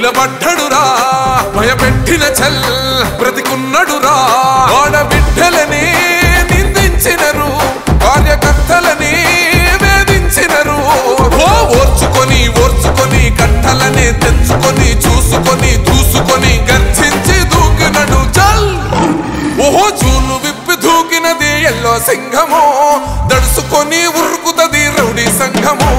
నిలబడ్డడురా భయపెట్టిన చల్ బ్రతికున్నడురా ఆడబిడ్డలని నిందించినరు కార్యకర్తలని వేధించినరు ఓర్చుకొని ఓర్చుకొని కట్టలని తెంచుకొని చూసుకొని దూసుకొని గర్జించి దూకినడు చల్ ఓహో చూలు విప్పి దూకినది ఎల్లో సింహము దడుసుకొని ఉరుకుతది రౌడీ సంఘము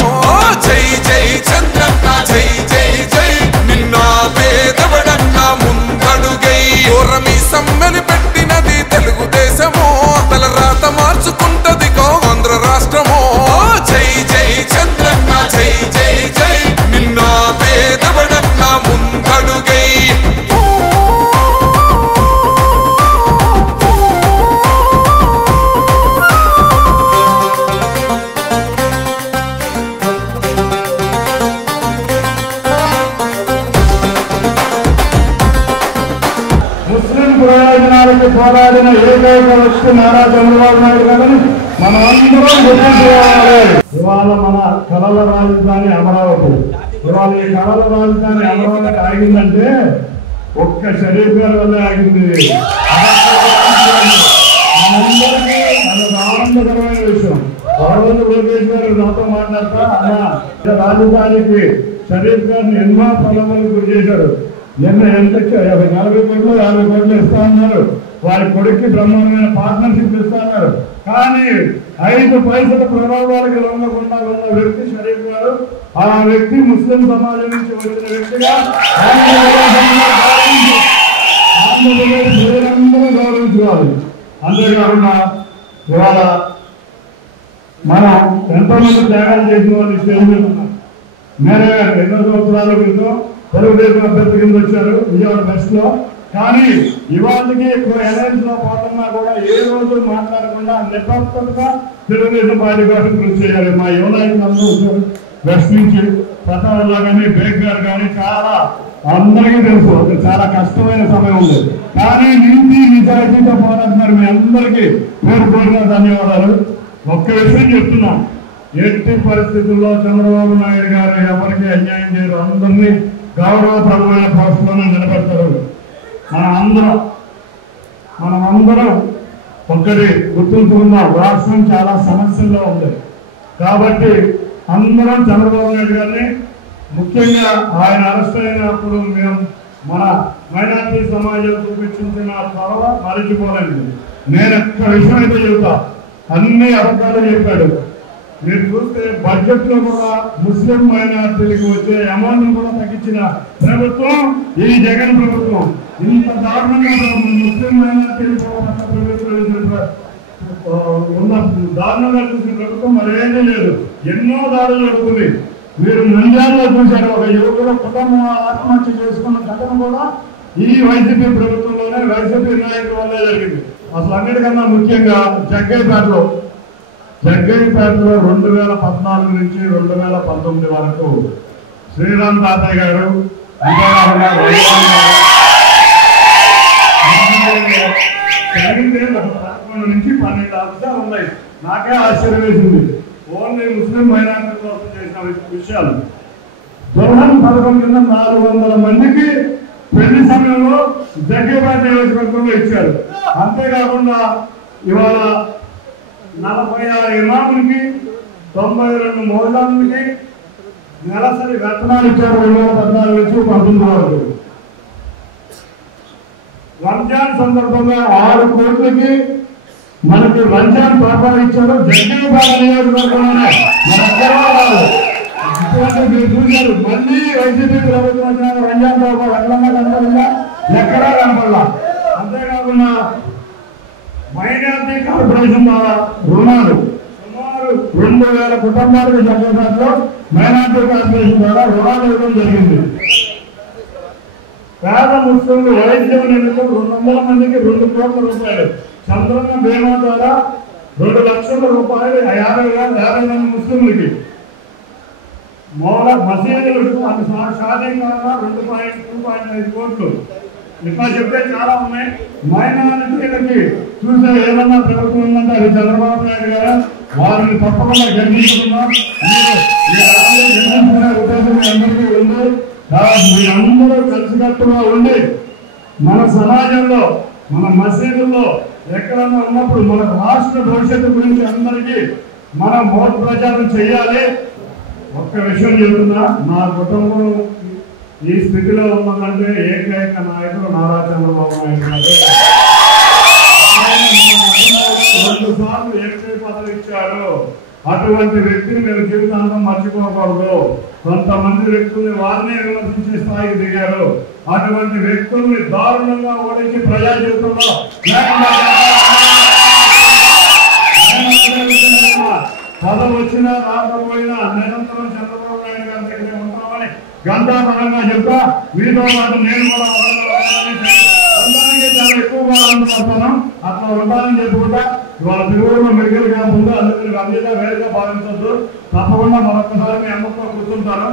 జై జై చంద్రన్న జై జై జై నిన్న పేదవడన్న ముందడుగై ఓరమి సమ్మెని పెట్టినది తెలుగుదేశము తల రాత మార్చుకుంటది ఆంధ్ర రాష్ట్రము జై జై చంద్రన్న జై జై జై నిన్న పేదవడన్న ముందడుగై ప్రయోజనాలకు పోరాడిన ఏకైక వ్యక్తి నారా చంద్రబాబు నాయుడు గారిని మనం అందరం గుర్తించుకోవాలి. ఇవాళ మన కళల రాజధాని అమరావతి. ఇవాళ ఈ కళల రాజధాని అమరావతి ఆగిందంటే ఒక్క షరీఫ్ గారి వల్లే ఆగింది. మనందరికీ అదొక ఆనందకరమైన విషయం. రోజు లోకేష్ గారు నాతో మాట్లాడతా అన్న రాజధానికి షరీఫ్ గారిని ఎన్నో ప్రలోభాలకు గురి చేశారు. ఎంత 40 కోట్లు 50 కోట్లు ఇస్తా ఉన్నారు. వారి కొడుక్కి బ్రహ్మాండమైన పార్ట్నర్షిప్ ఇస్తా ఉన్నారు. కానీ 5 పైసల ప్రలోభాలకు లొంగకుండా ఉన్న వ్యక్తి షరీఫ్ గారు. ఆ వ్యక్తి ముస్లిం సమాజం నుంచి వచ్చిన వ్యక్తిగా ఆంధ్రప్రదేశ్ ప్రజలందరూ గౌరవించుకోవాలి. అంతేకాకుండా ఇవాళ మనం ఎంతో మంది త్యాగాలు చేసిన వాళ్ళు స్టేజ్ మీద ఉన్నారు. నేనే 2 సంవత్సరాల క్రితం తెలుగుదేశం అభ్యర్థి కింద వచ్చారు విజయవాడ బెస్ట్ లో. కానీ ఇవాళకి ఎక్కువ అలయన్స్ లో పోతున్నా కూడా ఏ రోజు మాట్లాడకుండా నిబద్ధతగా తెలుగుదేశం పార్టీ కోసం కృషి చేయాలి. మా యువ నాయకులందరూ వెస్ట్ నుంచి పట్టణంలో కానీ బేగ్ గారు కానీ చాలా అందరికీ తెలుసు చాలా కష్టమైన సమయం ఉంది. కానీ నీతి నిజాయితీతో పోరాడుతున్నారు. మీ అందరికీ పేరు పేరుగా ధన్యవాదాలు. ఒక్క విషయం చెప్తున్నాం, ఎట్టి పరిస్థితుల్లో చంద్రబాబు నాయుడు గారు ఎవరికి అన్యాయం చేయరు. అందరినీ గౌరవప్రదమైన పోస్టులోనే నిలబెడతారు. మనమందరం ఒక్కటి గుర్తుంచుకున్నాం, రాష్ట్రం చాలా సమస్యల్లో ఉంది. కాబట్టి అందరం చంద్రబాబు నాయుడు గారిని, ముఖ్యంగా ఆయన అరెస్ట్ అయినప్పుడు మేము మన మైనార్టీ సమాజం చూపించిన చొరవ మరిచిపోలేదు. నేను ఒక్క విషయం అయితే చెబుతా, అన్ని అబద్ధాలు చెప్పాడు. మీరు చూస్తే బడ్జెట్ లో కూడా ముస్లిం మైనార్టీలకు వచ్చే అమౌంట్ కూడా తగ్గించిన ప్రభుత్వం ఈ జగన్ ప్రభుత్వం. ఇంత దారుణంగా ముస్లిం మైనార్టీలు ఉన్న దారుణంగా చూసిన ప్రభుత్వం మరేమీ లేదు. ఎన్నో దాడులు జరుగుతుంది. మీరు నంద్యాలలో చూశారు, ఒక యువకుడు కుటుంబం ఆత్మహత్య చేసుకున్న ఘటన కూడా ఈ వైసీపీ ప్రభుత్వంలోనే వైసీపీ నాయకుల వల్లే జరిగింది. అసలు అన్నిటికన్నా ముఖ్యంగా జగ్గయ్యపేటలో 2014 నుంచి 2019 వరకు శ్రీరామ్ తాతయ్య గారు జరిగితే 11 నుంచి 12 అంశాలు ఉన్నాయి. నాకే ఆశ్చర్యం వేసింది. ఓన్లీ ముస్లిం మైనారిటీ కోసం చేసిన విషయాలు. దుర్హన్ పథకం కింద 400 మందికి పెళ్లి సమయంలో జగ్గయ్యపేట నియోజకవర్గంలో ఇచ్చారు. అంతేకాకుండా ఇవాళ 46 ఇమాములకి 92 మౌలాలకి నెలసరి వేతనాలు ఇచ్చారు. 2014 నుంచి 19 వరకు. రంజాన్ సందర్భంగా 6 కోట్లకి మనకి రంజాన్ పాపాలు ఇచ్చారు. జగ్గయ్యపేట నియోజకవర్గంలోనే మీరు చూశారు. మళ్ళీ వైసీపీ ప్రభుత్వం వచ్చిన రంజాన్ పాపాలు ఎక్కడన్నా కనపడలా, ఎక్కడా కనపడలా. అంతేకాకుండా మైనార్టీ కార్పొరేషన్ ద్వారా రుణాలు సుమారు 2000 కుటుంబాలకు జగ్గయ్యపేటలో మైనార్టీ కార్పొరేషన్ ద్వారా రుణాలు ఇవ్వడం జరిగింది. పేద ముస్లింలు వైద్యం నిమిత్తం 200 మందికి 2 కోట్ల రూపాయలు, చంద్రన్న బీమా ద్వారా 2 లక్షల రూపాయలు 50 మంది ముస్లింలకి, మసీదులకు షాదీ కారణంగా 2.5 కోట్లు. ఇట్లా చెప్తే చాలా ఉన్నాయి. మైనారిటీలకి చూసే ఏమన్నా ప్రభుత్వం ఉందంటే అది చంద్రబాబు నాయుడు గారు. వారిని తప్పకుండా గర్వించుకున్నాం. ఉద్దేశం అందరికీ ఉంది. మీరందరూ కలిసికట్టుగా ఉండి మన సమాజంలో మన మసీదుల్లో ఎక్కడన్నా ఉన్నప్పుడు మన రాష్ట్ర భవిష్యత్తు గురించి అందరికీ మనం ఓటు ప్రచారం చేయాలి. ఒక్క విషయం చెబుతున్నా, నా కుటుంబం ఈ స్థితిలో ఉన్నదంటే ఏకైక నాయకుడు నారా చంద్రబాబు నాయుడు గారు. ఆయన 2 సార్లు ఎంపీ పదవి ఇచ్చారు. అటువంటి వ్యక్తిని మేము జీవితాంతం మర్చిపోకూడదు. కొంతమంది వ్యక్తుల్ని వారినే విమర్శించే స్థాయికి దిగారు. అటువంటి వ్యక్తుల్ని దారుణంగా ఓడించి ప్రజా జీవితంలో పదవి వచ్చినా రాకపోయినా నిరంతరం చంద్రబాబు నాయుడు గారి దగ్గరే ఉంటామని గంటాపరంగా చెప్తా. మీతో పాటు నేను కూడా చాలా ఎక్కువగా ఆనందపడతాను. అట్లా ఉండాలని చెప్పుకుంటా. ఇవాళ తిరువురులో మెడికల్ క్యాంప్ ఉందో అందుకని అన్నిగా వేరుగా భావించొద్దు. తప్పకుండా మరొకసారి మీ అందరితో కూర్చుంటాను.